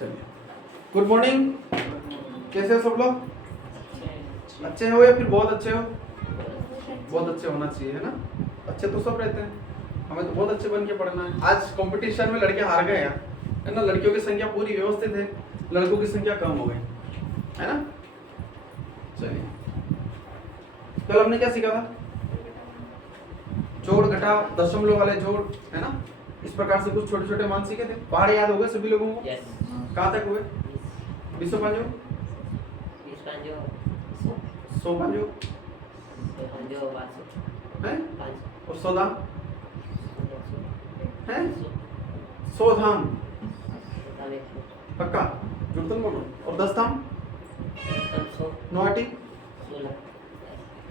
चलिए, good morning. कैसे हो सब लोग? अच्छे हो या फिर बहुत अच्छे हो? बहुत अच्छे होना चाहिए, है ना? अच्छे तो सब रहते हैं, हमें तो बहुत अच्छे बन के पढ़ना है। आज कंपटीशन में लड़के हार गए यार, है ना? लड़कियों की संख्या पूरी व्यवस्थित है, लड़कों की संख्या कम हो गई, है ना? चलिए, कल हमने क्या सीखा था? जोड़ घटाव, दशमलव वाले जोड़, है ना? इस प्रकार से कुछ छोटे छोटे मान सीखे थे। पहाड़ याद हो गए सभी लोगों को? कहाँ तक हुए? 20 पांचो, 100 पांचो, है? और 100 धाम है? 100 धाम पक्का, झूठ तो नहीं बोलो। और 10 धाम, 9 आटी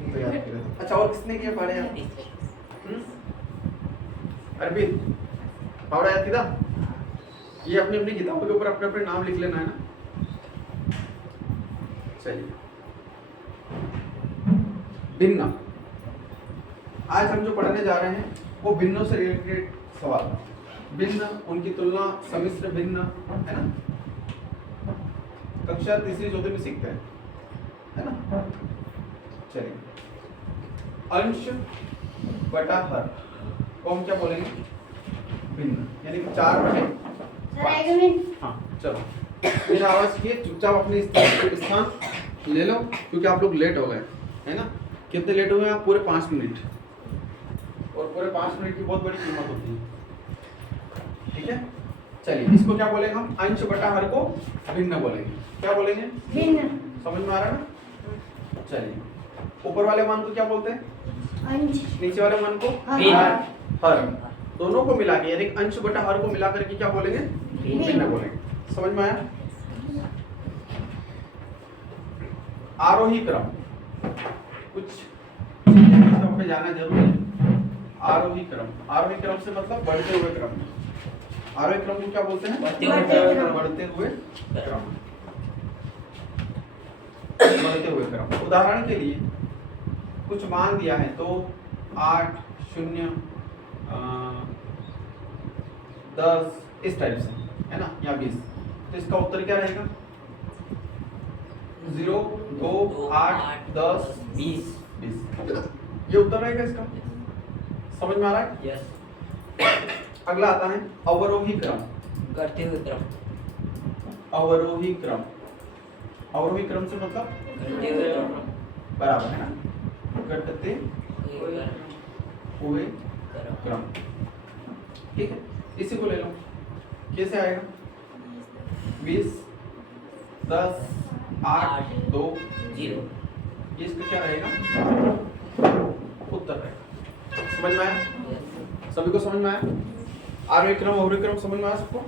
तो याद किया। अच्छा, और किसने किया पहाड़ याद? अरविंद, पहाड़ याद किया? ये अपनी अपनी किताबों के ऊपर अपने अपने नाम लिख लेना, है ना? चलिए, भिन्न। आज हम जो पढ़ने जा रहे हैं वो भिन्नों से रिलेटेड सवाल। भिन्न, उनकी तुलना, सम्मिश्र भिन्न, है ना? कक्षा तीसरी चौथी में सीखते हैं, है ना? चलिए, अंश बटा हर को हम क्या बोलेंगे? भिन्न, यानी कि 4/5। हाँ, चलो, मेरा आवाज किए चुपचाप अपने स्थान ले लो, क्योंकि आप लोग लेट हो गए, है ना? कितने लेट हुए आप? पूरे 5 मिनट। और पूरे 5 मिनट की बहुत बड़ी कीमत होती है, ठीक है? चलिए, इसको क्या बोलेंगे हम? अंश बटा हर को भिन्न बोलेंगे। क्या बोलेंगे? भिन्न। समझ में आ रहा है ना? चलिए, ऊपर वाले मान को क्या बोलते हैं? अंश। नीचे वाले मान को हर। हर। दोनों को मिला के, यानी अंश बटा हर को मिला करके क्या बोलेंगे? भिन्न बोलेंगे। समझ में आया? आरोही क्रम, कुछ चीजें पे जाना जरूरी है। आरोही क्रम, आरोही क्रम से मतलब बढ़ते हुए क्रम। आरोही क्रम को क्या बोलते हैं? बढ़ते हुए क्रम। बढ़ते हुए क्रम। उदाहरण के लिए कुछ मान दिया है तो 8, 0, 10 इस टाइप से, है ना? या 20, तो इसका उत्तर क्या रहेगा? 0, 2, 8, 10, 20। ये उत्तर रहेगा इसका। समझ में आ रहा है? यस। अगला आता है अवरोही क्रम। करते हुए क्रम। अवरोही क्रम, अवरोही क्रम से मतलब करते हुए क्रम। बराबर, है ना? घटते हुए क्रम, ठीक है? इसी को ले लो, कैसे आएगा? 20, 10, 8, 2, 0। ये इसका क्या रहेगा? उत्तर रहेगा। समझ में आया? सभी को समझ में आया? आरोही क्रम अवरोही क्रम समझ में आया सबको?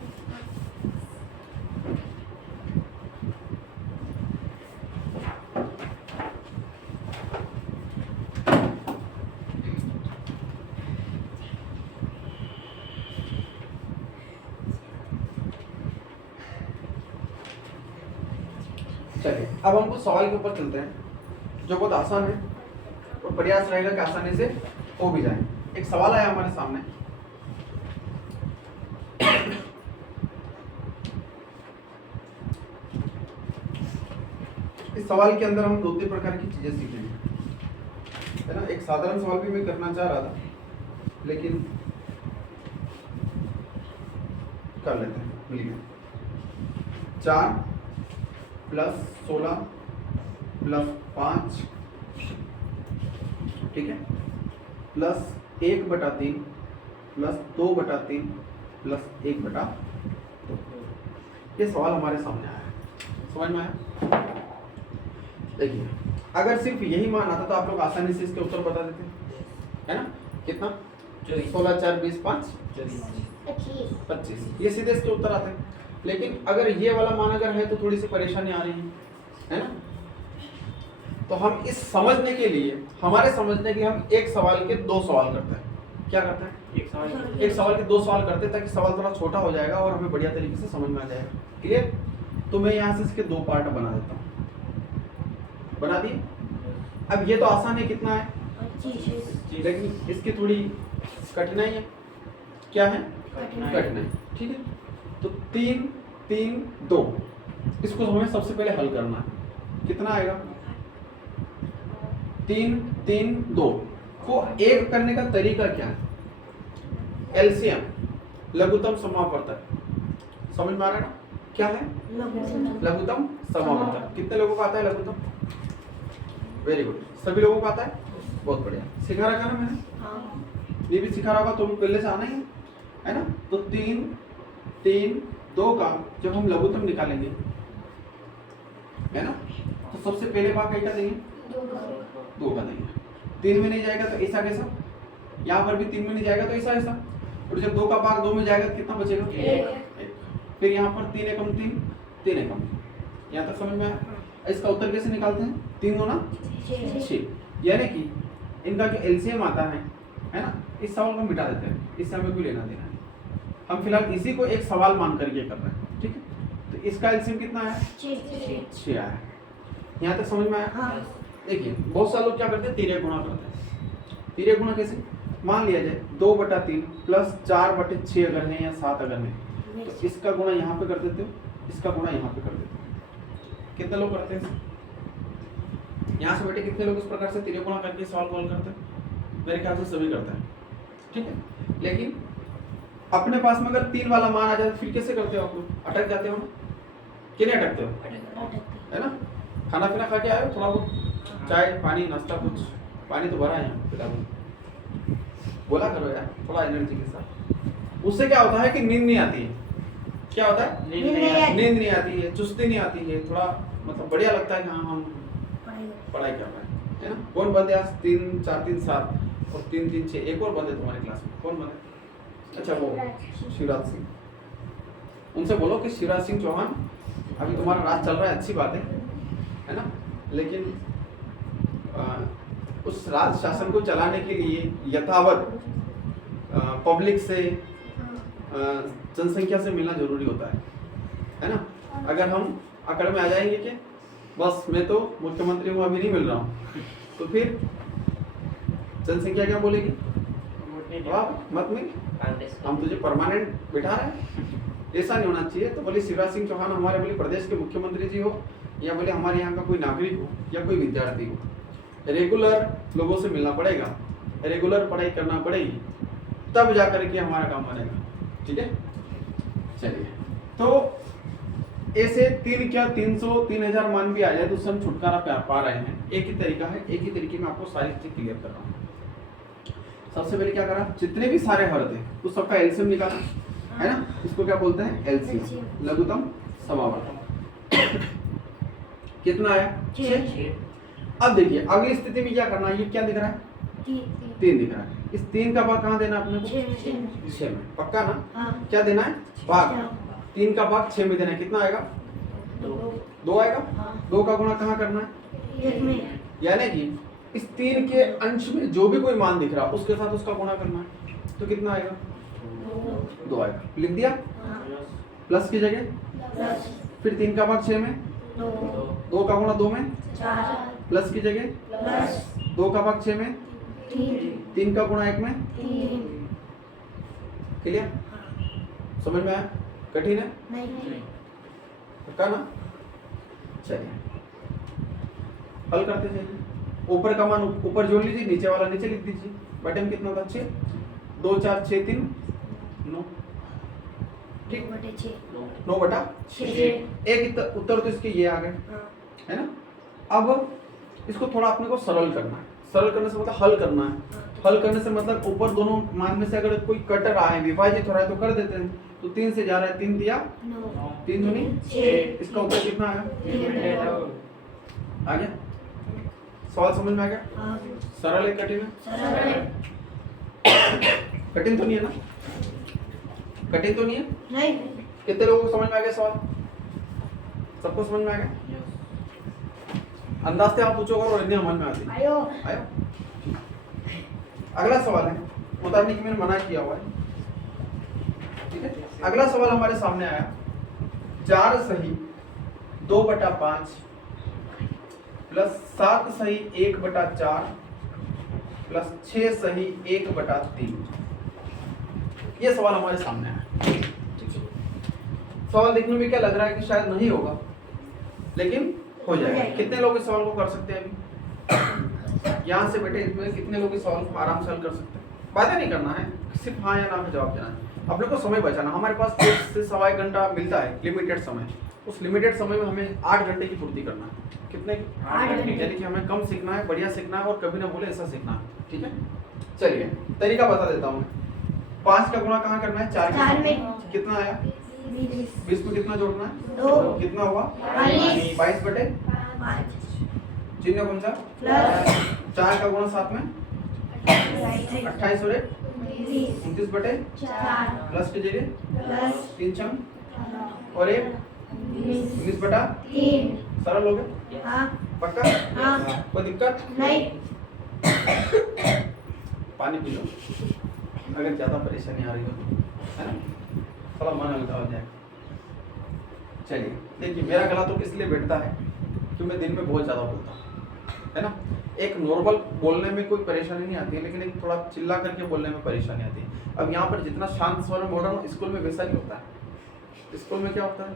चलिए, अब हम कुछ सवाल के ऊपर चलते हैं जो बहुत आसान है और प्रयास रहेगा कि आसानी से हो भी जाए। एक सवाल आया हमारे सामने, इस सवाल के अंदर हम 2-3 प्रकार की चीजें सीखेंगे, है ना? एक साधारण सवाल भी मैं करना चाह रहा था, लेकिन कर लेते हैं, मिल गया। 4 + 16 + 5, ठीक है, प्लस 1/3 प्लस 2/3 प्लस 1/2। ये सवाल हमारे सामने आया है। समझ में आया? देखिए, अगर सिर्फ यही मान आता तो आप लोग आसानी से इसके उत्तर बता देते, है ना? कितना? 16, 4, 20, 5, 25। ये सीधे इसके उत्तर आते हैं। लेकिन अगर ये वाला मान अगर है तो थोड़ी सी परेशानी आ रही है ना? तो हम इस समझने के लिए, हमारे समझने के लिए हम एक सवाल के 2 सवाल करते हैं। क्या करते हैं? एक सवाल के 2 सवाल करते हैं, ताकि सवाल थोड़ा छोटा हो जाएगा और हमें बढ़िया तरीके से समझ में आ जाएगा। क्लियर? तो मैं यहाँ से इसके 2 पार्ट बना देता हूँ। बना दिए? अब ये तो आसान है, कितना है? 25। लेकिन इसकी थोड़ी कठिनाई है। क्या है? कठिनाई, ठीक है? तो 3 3 2, इसको हमें सबसे पहले हल करना है। कितना आएगा? 3 3 2 को एक करने का तरीका क्या है? एलसीएम, लघुत्तम समावर्तक। समझ में आ रहा है ना? क्या है लघुत्तम समावर्तक? कितने लोगों को आता है लघुत्तम? वेरी गुड, सभी लोगों को आता है, बहुत बढ़िया। सिखा रखा ना मैंने, ये भी सिखा रहा होगा तो पहले से आना ही है ना। तो 3 3 2 का जब हम लघुत्तम निकालेंगे है ना, तो सबसे पहले भाग कहीं का देंगे? 2 का देंगे। 3 में नहीं जाएगा तो ऐसा कैसा, यहाँ पर भी 3 में नहीं जाएगा तो ऐसा ऐसा, और जब 2 का भाग 2 में जाएगा तो कितना बचेगा? 1। फिर यहाँ पर 3 एकम 3 3 एकम, यहाँ तक समझ में आया? इसका उत्तर कैसे निकालते हैं? 3 गुना 6, यानी कि इनका जो एलसीएम आता है ना, इस सवाल को मिटा देते हैं, इससे हमें कोई लेना देना है। हम फिलहाल इसी को एक सवाल मान करके कर रहे हैं, ठीक है। तो इसका एलसीएम कितना है? 6 आया है। यहाँ तक समझ में आया? देखिए बहुत सारे लोग क्या करते हैं, तिर्यक गुणा करते हैं। तिर्यक गुणा कैसे? मान लिया जाए 2/3 प्लस 4/6 अगर है या 7 अगर है, तो इसका गुणा यहाँ पे कर देते हो, इसका गुणा यहाँ पे कर देते हो। कितने लोग करते हैं? यहाँ से बेटे कितने लोग इस प्रकार से तिर्यक गुणा करके सवाल को हल करते हैं? मेरे ख्याल से सभी करते हैं, ठीक है। लेकिन अपने पास में अगर 3 वाला मान आ जाए तो फिर कैसे करते हो आप लोग? अटक जाते हो ना, कि नहीं अटकते हो? है ना, खाना पीना खा के आए हो, थोड़ा बहुत चाय पानी नाश्ता, कुछ पानी तो भरा है यहाँ फिलहाल, बोला करो यार थोड़ा एनर्जी के साथ। उससे क्या होता है कि नींद नहीं आती है। क्या होता है? नींद नहीं आती है, चुस्ती नहीं आती है, थोड़ा मतलब बढ़िया लगता है कि हाँ हम पढ़ाई कर रहे हैं, है ना। कौन बंदे आज 3 4 3 7 और 3 3 6, एक और बंदे तुम्हारी क्लास में, कौन बंदे? अच्छा वो शिवराज सिंह, उनसे बोलो कि शिवराज सिंह चौहान अभी तुम्हारा राज चल रहा है, अच्छी बात है ना, लेकिन उस राज शासन को चलाने के लिए यथावत पब्लिक से जनसंख्या से मिलना जरूरी होता है ना। अगर हम अकड़ में आ जाएंगे कि बस मैं तो मुख्यमंत्री हूँ, अभी नहीं मिल रहा हूँ, तो फिर जनसंख्या क्या बोलेगी? मत मिल, हम तुझे परमानेंट बिठा रहे हैं। ऐसा नहीं होना चाहिए। तो बोले शिवराज सिंह चौहान हमारे बोले प्रदेश के मुख्यमंत्री जी हो, या बोले हमारे यहाँ का कोई नागरिक हो या कोई विद्यार्थी हो, रेगुलर लोगों से मिलना पड़ेगा, रेगुलर पढ़ाई करना पड़ेगी, तब जा करके हमारा काम बनेगा, ठीक है। चलिए, तो ऐसे 3 क्या 300 3000 मान भी आ जाए तो उससे हम छुटकारा पा रहे हैं। एक ही तरीका है, एक ही तरीके में आपको सारी चीज क्लियर कर रहा हूँ। सबसे पहले क्या करा, जितने भी सारे हर थे तो सबका एलसीएम निकाला, है ना। इसको क्या बोलते हैं? एलसीएम, लघुत्तम समावर्तक। कितना आया? 6। अब देखिए अगली स्थिति में क्या करना है, ये क्या दिख रहा है? 3 दिख रहा है। इस 3 का भाग कहाँ देना अपने को? 6 में, पक्का ना? क्या देना है? भाग। 3 का भाग 6 में देना है, कितना आएगा? 2 आएगा। 2 का गुणा कहाँ करना है? 1 में, यानी कि इस 3 के अंश में जो भी कोई मान दिख रहा है उसके साथ उसका गुणा करना है, तो कितना आएगा? 2 आएगा। लिख दिया प्लस की जगह, फिर 3 का भाग 6 में, 2 का गुणा 2 में, प्लस की जगह 2 का भाग 6 में, 3 का गुणा 1 में। क्लियर? समझ में आया? कठिन है? नहीं। पक्का ना? चलिए हल करते जाइए। ऊपर का मान ऊपर जोड़ लीजिए, नीचे वाला नीचे लिख दीजिए। बटे में कितना था? 6। 2 4 6 3 9, ठीक, 9/6। एक उत्तर तो इसके ये आ गए, है ना। अब इसको थोड़ा अपने को सरल करना है। सरल करने से मतलब हल करना है। हल करने से मतलब ऊपर दोनों मान में से अगर कोई कट रहा है, विभाजित हो रहा है तो कर देते हैं। तो 3 से जा रहा है, 3 दिया 3 दूनी 6। इसका उत्तर कितना आया? आ गया? सवाल समझ में आ गया? सरल है कठिन है? कठिन तो नहीं है ना? कठिन तो नहीं है? नहीं। कितने लोगों को समझ में आ गया सवाल? सबको समझ में आ गया? अंदाज से आप पूछोगे और इतने समझ में आती आयो। अगला सवाल है, उतारने की मैंने मना किया हुआ है, ठीक है। अगला सवाल हमारे सामने आया, 4 सही 2/5 प्लस 7 सही 1/4 प्लस 6 सही 1/3। ये सवाल हमारे सामने आया। सवाल देखने में क्या लग रहा है कि शायद नहीं होगा, लेकिन हो जाएगा। कितने लोग इस सवाल को कर सकते हैं अभी यहाँ से बेटे? इसमें कितने लोग इस सवाल को आराम से हल कर सकते हैं? वादा नहीं करना है, सिर्फ हाँ या ना का जवाब देना है। अपने को समय बचाना, हमारे पास 1 से सवा 1 घंटा मिलता है लिमिटेड समय। उस लिमिटेड समय में हमें 8 घंटे की पूर्ति करना है। कितने की? 8 घंटे। यानी कि हमें कम सीखना है, बढ़िया सीखना है और कभी ना बोले ऐसा सीखना है। ठीक है, चलिए तरीका बता देता हूँ। 5 का गुणा कहाँ करना है? 4 चार में। कितना आया? 20 में कितना जोड़ना है? 2। कितना हुआ? 22 बटे 5 चिन्ह कौन सा? प्लस 4 का गुणा 7 में 28 और 1 29 बटे 4 प्लस के जरिए प्लस 3 चम और 1 19 बटा 3। सरल हो गया? हाँ पक्का? हाँ। कोई दिक्कत? नहीं। पानी पी लो अगर ज्यादा परेशानी आ रही हो तो, है ना? थोड़ा मन हल्का हो जाए। चलिए देखिए, मेरा गला तो इसलिए बैठता है कि मैं दिन में बहुत ज्यादा बोलता हूँ, है ना? एक नॉर्मल बोलने में कोई परेशानी नहीं आती है, लेकिन एक थोड़ा चिल्ला करके बोलने में परेशानी आती है। अब यहाँ पर जितना शांत स्वर में बोल रहा हूँ, स्कूल में वैसा नहीं होता है। स्कूल में क्या होता है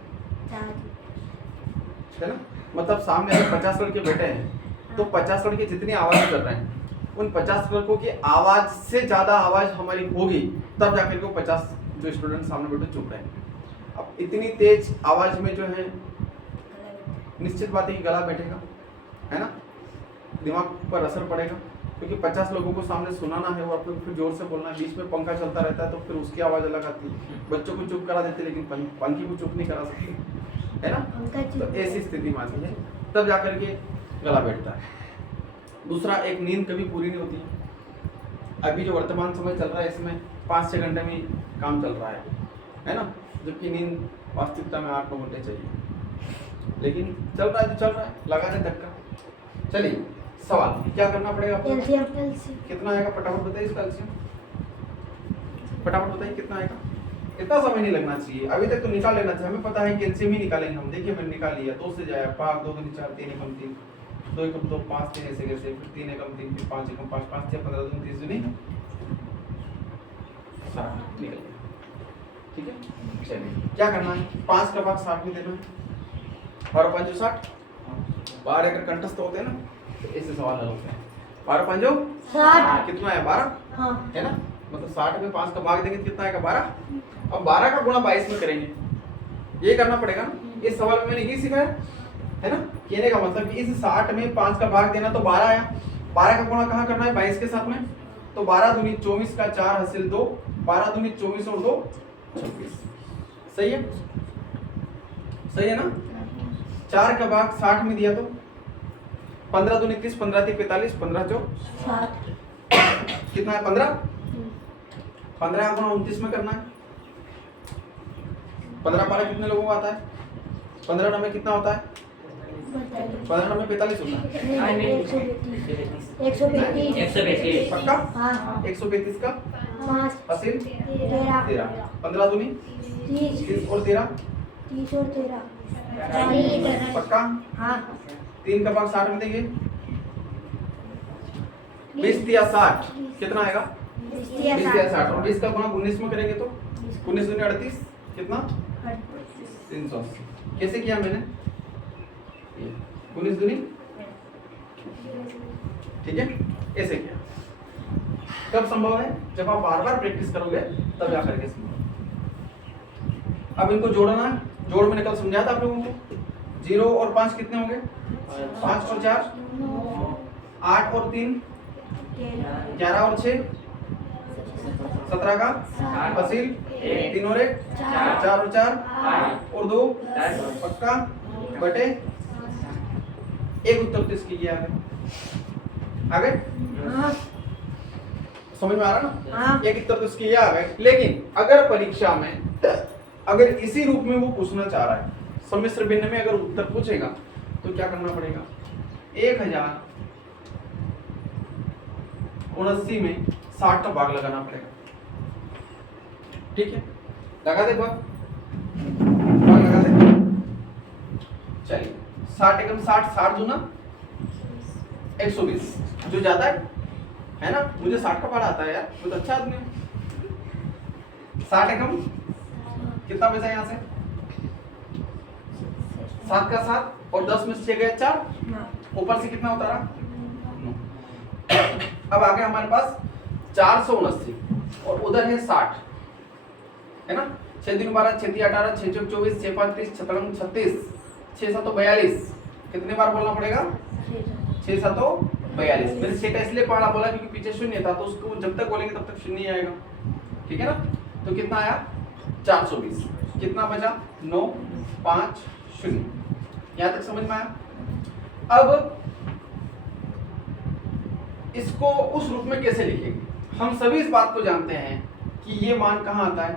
ना? मतलब सामने अगर 50 लड़के बैठे हैं तो 50 लड़के जितनी आवाज कर रहे हैं, उन 50 लड़कों की आवाज से ज्यादा आवाज हमारी होगी, तब जाकर के वो 50 जो स्टूडेंट सामने बैठे चुप रहे हैं। अब इतनी तेज आवाज में जो है निश्चित बात है कि गला बैठेगा, है ना? दिमाग पर असर पड़ेगा, क्योंकि 50 लोगों को सामने सुनाना है और अपने फिर जोर से बोलना है। बीच में पंखा चलता रहता है तो फिर उसकी आवाज अलग आती है। बच्चों को चुप करा देते लेकिन पंखी को चुप नहीं करा सकती, है ना? तो ऐसी स्थिति में आती है, तब जाकर के गला बैठता है। दूसरा, एक नींद कभी पूरी नहीं होती है। अभी जो वर्तमान समय चल रहा है इसमें 5-6 घंटे में काम चल रहा है ना? जबकि नींद वास्तविकता में 8-9 घंटे चाहिए, लेकिन चल रहा है तो चल रहा है, लगा रहे धक्का। चलिए सवाल क्या करना पड़ेगा आपको? कितना आएगा फटाफट बताइए इसका एलसीएम। फटाफट बताइए कितना आएगा। इतना समय नहीं लगना चाहिए, अभी तक तो निकाल लेना चाहिए। हमें पता है कि एलसीएम ही निकालेंगे हम। देखिए मैंने निकाल लिया, 2 से जाए 5 2 3 4 3 एकम 3 2 एकम 2 5 3 ऐसे कैसे, फिर 3 एकम 3 फिर 5 एकम 5 5 6 15 2 30 दूनी 60 निकल गया। ठीक है, चलिए क्या करना है? 5 का भाग 60 में देना है। और 5 60 12 अगर कंठस्थ होते हैं ना तो ऐसे सवाल हल होते हैं। 12 5 60 कितना है? 12 हाँ है ना? मतलब 60 में 5 का भाग देंगे तो कितना आएगा? 12। अब 12 का गुणा 22 में करेंगे, ये करना पड़ेगा ना। इस सवाल में मैंने ये सिखाया है ना, कहने का मतलब कि इस 60 में 5 का भाग देना तो 12 आया। 12 का गुणा कहाँ करना है? 22 के साथ में। तो 12 दूनी 24 का 4 हासिल 2, 12 दूनी 24 और 2 26। सही है? सही है ना? 4 का भाग 60 में दिया तो 15 दूनी 30, 15 3 45, 15 जो 60 कितना है? 15। 15 का गुणा 29 में करना है। 15 12 कितने लोगों को आता है? 15 में कितना होता है? 15 में 45 होता है। 135 पक्का? हाँ 135 का 5 हासिल 13। 15 दूनी 30 और 13 30 और 13 पक्का? हाँ 3 का भाग 60 में देंगे। 20 या 60 कितना आएगा? 20 या 60। और 20 का गुणा 19 में करेंगे तो 19 दूनी 38 कितना? 380। कैसे किया मैंने? 19 दूनी, ठीक है, ऐसे किया। कब संभव है? जब आप बार बार प्रैक्टिस करोगे तब जाकर के संभव। अब इनको जोड़ना है। जोड़ मैंने कल समझाया था आप लोगों को। 0 और 5 कितने होंगे? 5 और 4 8 और 3 11 और 6 17 का हासिल 3 और 1 4 और 4 और 2 पक्का बटे एक उत्तर तो इसकी किया है। आ गए? हाँ समझ में आ रहा ना? हाँ एक उत्तर तो इसकी आ गए। लेकिन अगर परीक्षा में अगर इसी रूप में वो पूछना चाह रहा है, सम्मिश्र भिन्न में अगर उत्तर पूछेगा तो क्या करना पड़ेगा? 1079 में 60 का भाग लगाना पड़ेगा। ठीक है, लगा दे भाग लगा दे। चलिए 60 एकम 60 60 दूना 120 जो ज्यादा है ना? मुझे 60 का पढ़ा आता है यार, बहुत अच्छा आदमी हूं। 60 एकम कितना पैसा यहाँ से? 7 का 7 और 10 में से 6 गया 4, ऊपर से कितना उतारा 9। अब आ गया हमारे पास 479 और उधर है 60, है ना। 6 दूनी 12, 6 तिया 18, 6 चौक 24, 6 5 30, 6 तिरंग 36, 6 7 42। कितने बार बोलना पड़ेगा 6 7 42। मैंने 6 का इसलिए पढ़ा बोला क्योंकि पीछे शून्य था, तो उसको जब तक बोलेंगे तब तक शून्य ही आएगा, ठीक है ना। तो कितना आया 420, कितना बचा 9 5 0। यहां तक समझ में आया। अब इसको उस रूप में कैसे लिखेंगे। हम सभी इस बात को जानते हैं कि ये मान कहाँ आता है,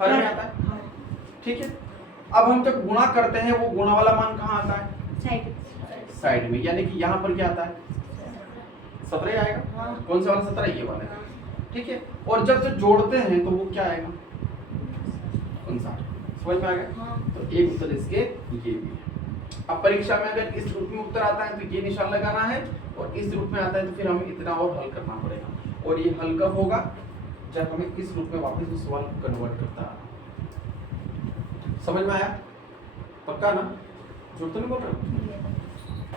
हर में आता है, ठीक है। अब हम जब गुणा करते हैं वो गुणा वाला मान कहाँ आता है, साइड में, यानी कि यहाँ पर क्या आता है 17 आएगा। कौन सा वाला 17, ये वाला, ठीक है। और जब जोड़ते हैं तो वो क्या आएगा 59। समझ में आ गया। तो एक उत्तर इसके ये भी है। अब परीक्षा में अगर इस रूप में उत्तर आता है तो ये निशान लगाना है, और इस रूप में आता है तो फिर हमें इतना और हल करना पड़ेगा। और ये हल कब होगा, जब हमें इस रूप में वापस उस सवाल को कन्वर्ट करता है। समझ में आया, पक्का ना, झूठ तो नहीं बोल रहे,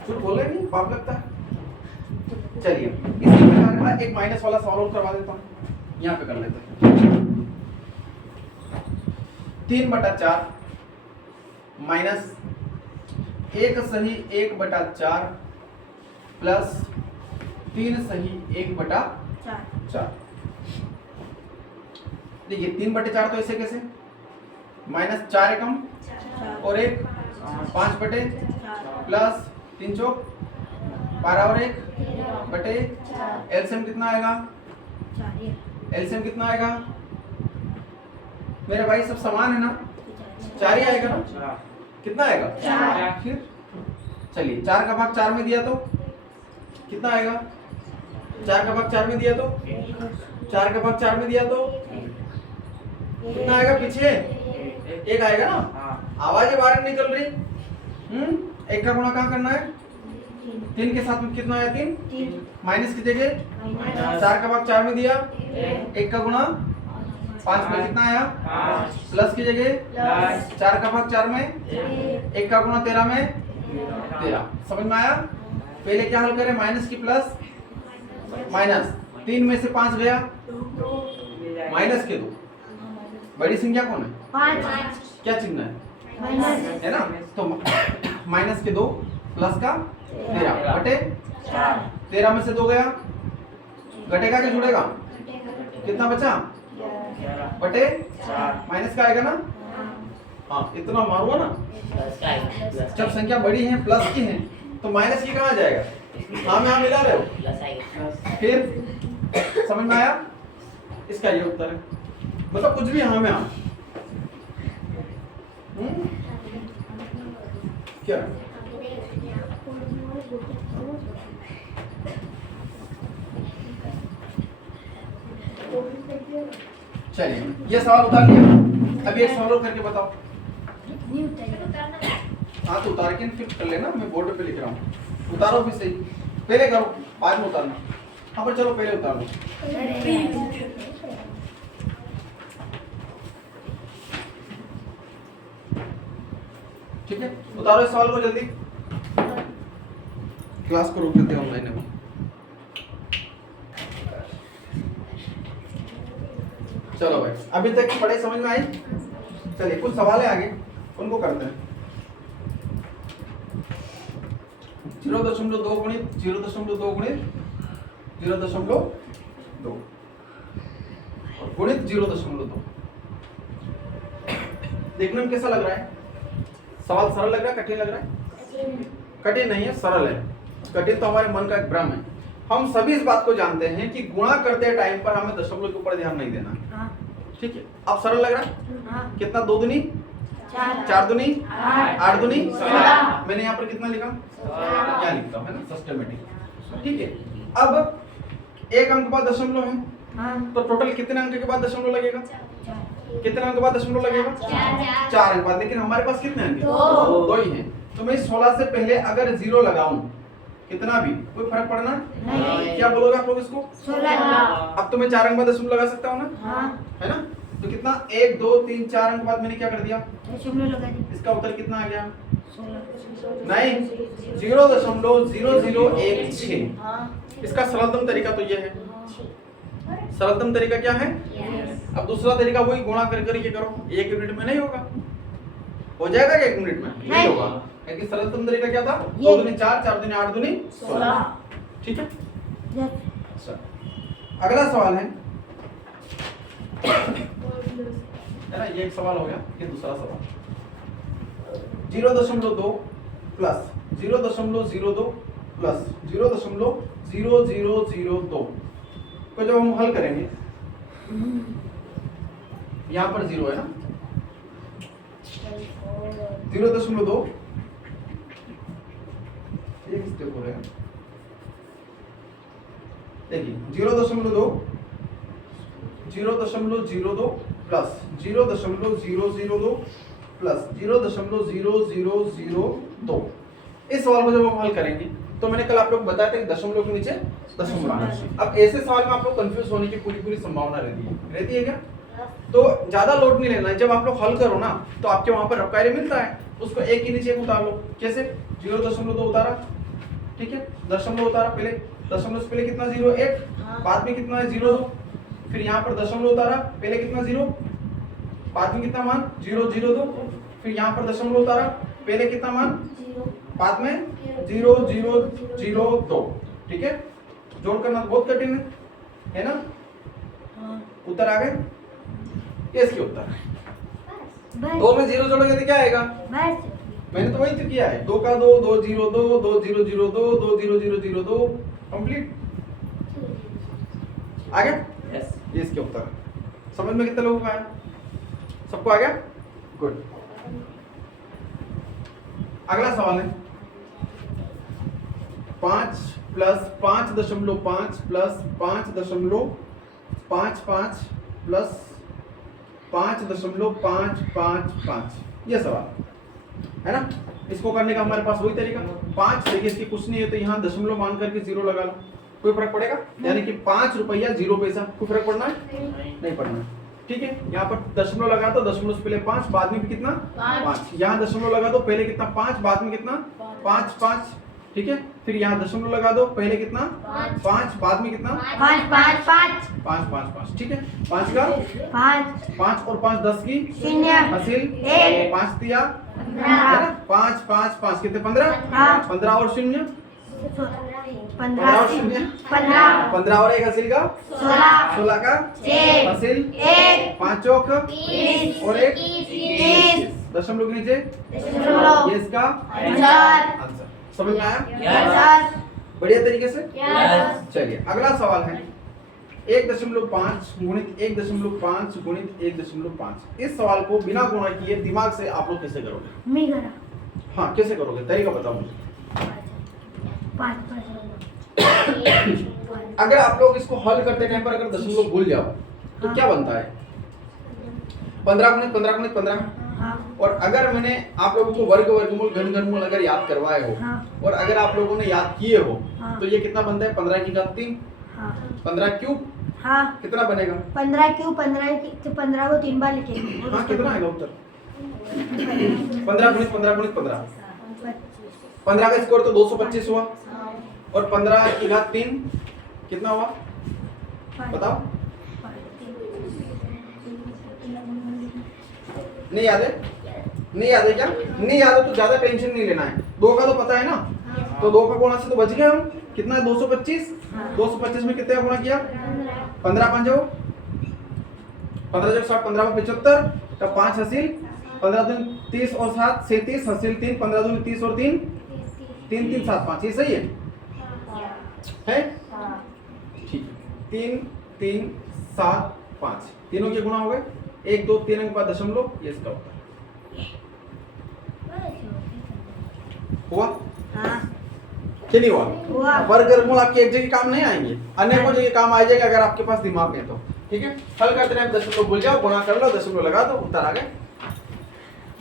झूठ बोल रहे नहीं, पाप लगता है। चलिए इसी प्रकार का एक माइनस वाला सवाल और करवा देता हूँ, यहाँ पे कर लेते हैं। 3/4 माइनस 1 सही 1/4 प्लस 3 सही 1/4। देखिए 3/4 तो ऐसे कैसे, माइनस 4 एकम और 1 5 प्लस 3 चौक 12 और 1 बटे एलसीएम कितना आएगा, एलसीएम कितना आएगा मेरे भाई, सब समान है ना, 4 ही आएगा ना, कितना आएगा 4। फिर चलिए 4 का भाग 4 में दिया तो कितना आएगा, 4 का भाग 4 में दिया तो 4 का भाग 4 में दिया तो कितना आएगा, पीछे 1 आएगा ना, आवाज बाहर निकल रही। 1 का गुणा कहाँ करना है, 3 के साथ में कितना आया 3, माइनस की जगह 4 का भाग 4 में दिया, 1 का गुणा 5 में कितना आया, प्लस की जगह 4 का भाग 4 में 1 का गुणा 13 में 13। समझ में आया। पहले क्या हल करें, माइनस की प्लस, माइनस 3 में से 5 गया, माइनस के 2, बड़ी संख्या कौन है 5, क्या चिन्ह है ना, तो माइनस के 2 प्लस का 13 बटे 13 में से 2 गया, घटेगा कि जुड़ेगा, कितना बचा बटे माइनस का आएगा ना। हाँ इतना मारूंगा ना, जब संख्या बड़ी है प्लस की है तो माइनस की कहाँ जाएगा, हाँ में हाँ मिला रहे हो, फिर समझ में आया। इसका ये उत्तर है, मतलब कुछ भी हाँ में हाँ। क्या चलिए ये सवाल उतार लिया, अभी एक सवाल और करके बताओ। हाँ तो उतार के फिर कर लेना, मैं बोर्ड पे लिख रहा हूँ, उतारो भी सही, पहले करो बाद में उतारना। हाँ पर चलो पहले उतार लो। ठीक है उतारो इस सवाल को जल्दी, क्लास को रोक देते हैं ऑनलाइन में। चलो भाई अभी तक की पढ़ाई समझ में आई। चलिए कुछ सवाल है आगे, उनको करते हैं। 0.2 गुणित 0.2 गुणित 0.2 और गुणित 0.2। देखने में कैसा लग रहा है, सवाल सरल लग रहा है कठिन लग रहा है, कठिन नहीं है सरल है। कठिन तो हमारे मन का एक भ्रम है। हम सभी इस बात को जानते हैं कि गुणा करते टाइम पर हमें दशमलव के ऊपर ध्यान नहीं देना, ठीक है। अब सरल लग रहा है, कितना 2 दूनी 4 दूनी 8 दूनी 16। मैंने यहाँ पर कितना लिखा, क्या लिखता हूँ है ना, सिस्टमेटिक, ठीक है। अब एक अंक बाद दशमलव है तो टोटल कितने अंक के बाद दशमलव लगेगा, कितने अंक के बाद दशमलव लगेगा 4 अंक बाद। लेकिन हमारे पास कितने अंक, 2 ही हैं। तो मैं 16 से पहले अगर 0 लगाऊं कितना भी कोई फर्क पड़ना नहीं। क्या बोलोगे आप लोग इसको 16। अब तो मैं 4 अंक बाद दशमलव लगा सकता हूँ ना, है ना। तो कितना 1 2 3 4 अंक बाद मैंने क्या कर दिया, दशमलव लगा दी। इसका उत्तर कितना आ गया, 16 नहीं 0.0016। हाँ इसका सरलतम तरीका तो ये है, सरलतम तरीका क्या है। अब दूसरा तरीका वही गुणा कर कर ये करो, 1 यूनिट में नहीं होगा, हो जाएगा क्या 1 मिनट में, नहीं नहीं। होगा, क्योंकि सरलतम तरीका क्या था, ये। 2 दूनी 4 4 दूनी 8 दूनी 16। ठीक है। अच्छा, अगला सवाल है ना, ये एक सवाल हो गया, ये दूसरा सवाल 0.2 प्लस 0.02 प्लस 0.0002 को जब हम हल करेंगे, यहाँ पर 0 है ना, 0.2 एक स्टेप हो रहा है, देखिए 0.2 प्लस 0.002 प्लस 0.0002। इस सवाल को जब हम हल करेंगे तो मैंने कल आप लोग बताया था कि दशमलव के नीचे दशमलव आना चाहिए। अब ऐसे सवाल में आप लोग कंफ्यूज होने की पूरी संभावना रहती है क्या, तो ज्यादा लोड नहीं लेना है। जब आप लोग हल करो ना तो आपके वहां पर रफ कार्य मिलता है, उसको एक के नीचे एक उतार लो। कैसे, 0.2 उतारा, ठीक है, दशमलव उतारा, पहले दशमलव से पहले कितना 0 1, बाद में कितना है 0 2, फिर यहाँ पर दशमलव उतारा, पहले कितना 0, बाद में कितना मान 0 0 2, फिर यहाँ पर दशमलव उतारा, पहले कितना मान, बाद में 0 0 0 2। ठीक है, जोड़ करना तो बहुत कठिन है ना। उत्तर आ गए, ये इसके उत्तर है। 2 में 0 जोड़ोगे तो क्या आएगा, मैंने तो वही तो किया है, 2 का 2 2 0 2 2 0 0 2 2 0 0 0 2 कंप्लीट। आ गया, यस। ये इसके उत्तर है। समझ में कितने लोगों को आया, सबको आ गया, गुड। अगला सवाल है 5 प्लस 5.5 प्लस 5.555 प्लस 5.555, ये सवाल है ना। इसको करने का हमारे पास वही तरीका, 5 देखिए इसकी कुछ नहीं है तो यहाँ दशमलव मान करके 0 लगा लो, कोई फर्क पड़ेगा, यानी कि 5 रुपया 0 पैसा, कोई फर्क पड़ना है, नहीं पड़ना है। ठीक है, यहाँ पर दशमलव लगा दो, दशमलव से पहले 5, बाद में भी कितना 5, यहाँ दशमलव लगा दो, पहले कितना 5, बाद में कितना 5 5, ठीक है, फिर यहाँ दशमलव लगा दो, पहले कितना 5, बाद में कितना 5 5 5 5 5 5, ठीक है, 5 का 5 5 और 5 10 की शून्य हासिल, एक 5 दिया 15 5 5 5 कितने 15, हाँ। 15 और शून्य 15 और शून्य 15 15 और 1 हासिल का 16 16 का 6 हासिल 1 5 चौक 20 और 1 30 दशमलव के नीचे दशमलव ये इसका आंसर आंसर। समझ में आया आंसर बढ़िया तरीके से। यस चलिए अगला सवाल है 1.5 गुणित 1.5 गुणित 1.5। इस सवाल को बिना गुणा किए दिमाग से आप लोग कैसे करोगे, मी करा हाँ कैसे करोगे, तरीका बताओ मुझे। 5 अगर आप लोग इसको हल करते टाइम पर अगर दशमलव भूल जाओ तो क्या बनता है, 15 गुणित 15 गुणित 15। हाँ और अगर मैंने आप लोगों को वर्ग वर्गमूल घन घनमूल अगर याद करवाए हो हाँ और अगर आप लोगों ने याद किए हो हाँ। तो ये कितना बनता है, 15 की घात 3, हाँ 15 क्यूब हाँ कितना बनेगा, 15 क्यों 15 तो 15 को 3 बार लिखेंगे। हाँ कितना आएगा उत्तर, 15 गुणित 15 गुणित 15, 15 का स्कोर तो 225 हुआ और 15 की घात 3 कितना हुआ बताओ, नहीं याद है, नहीं याद है क्या, नहीं याद है तो ज्यादा टेंशन नहीं लेना है, 2 का तो पता है ना, तो 2 का गुणा से तो बच गए हम, कितना है 225, 225 में कितने का गुणा किया, 15 5 15 जब 7 15 में 75 का 5 हासिल, 15 दूनी 30 और 7 37 हासिल 3, 15 दूनी 30 और 3 3 3 7 5, ये सही है ठीक है, 3 3 7 5 तीनों के गुणा हो गए, 1 2 3 अंक बाद दशमलव, ये इसका उत्तर हुआ कि नहीं हुआ। हुआ। वर्ग वर्गमूल आपके एक जगह काम नहीं आएंगे, अन्य को जगह काम आ जाएगा अगर आपके पास दिमाग है तो। ठीक है, हल करते टाइम दशमलव भूल जाओ, गुणा कर लो, दशमलव लगा दो, उत्तर आ गए।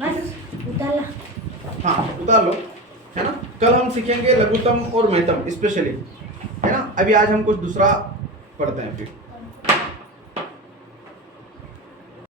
बस उतार ला। हाँ उतार लो, है ना। कल हम सीखेंगे लघुत्तम और महत्तम स्पेशली, है ना। अभी आज हम कुछ दूसरा पढ़ते हैं फिर।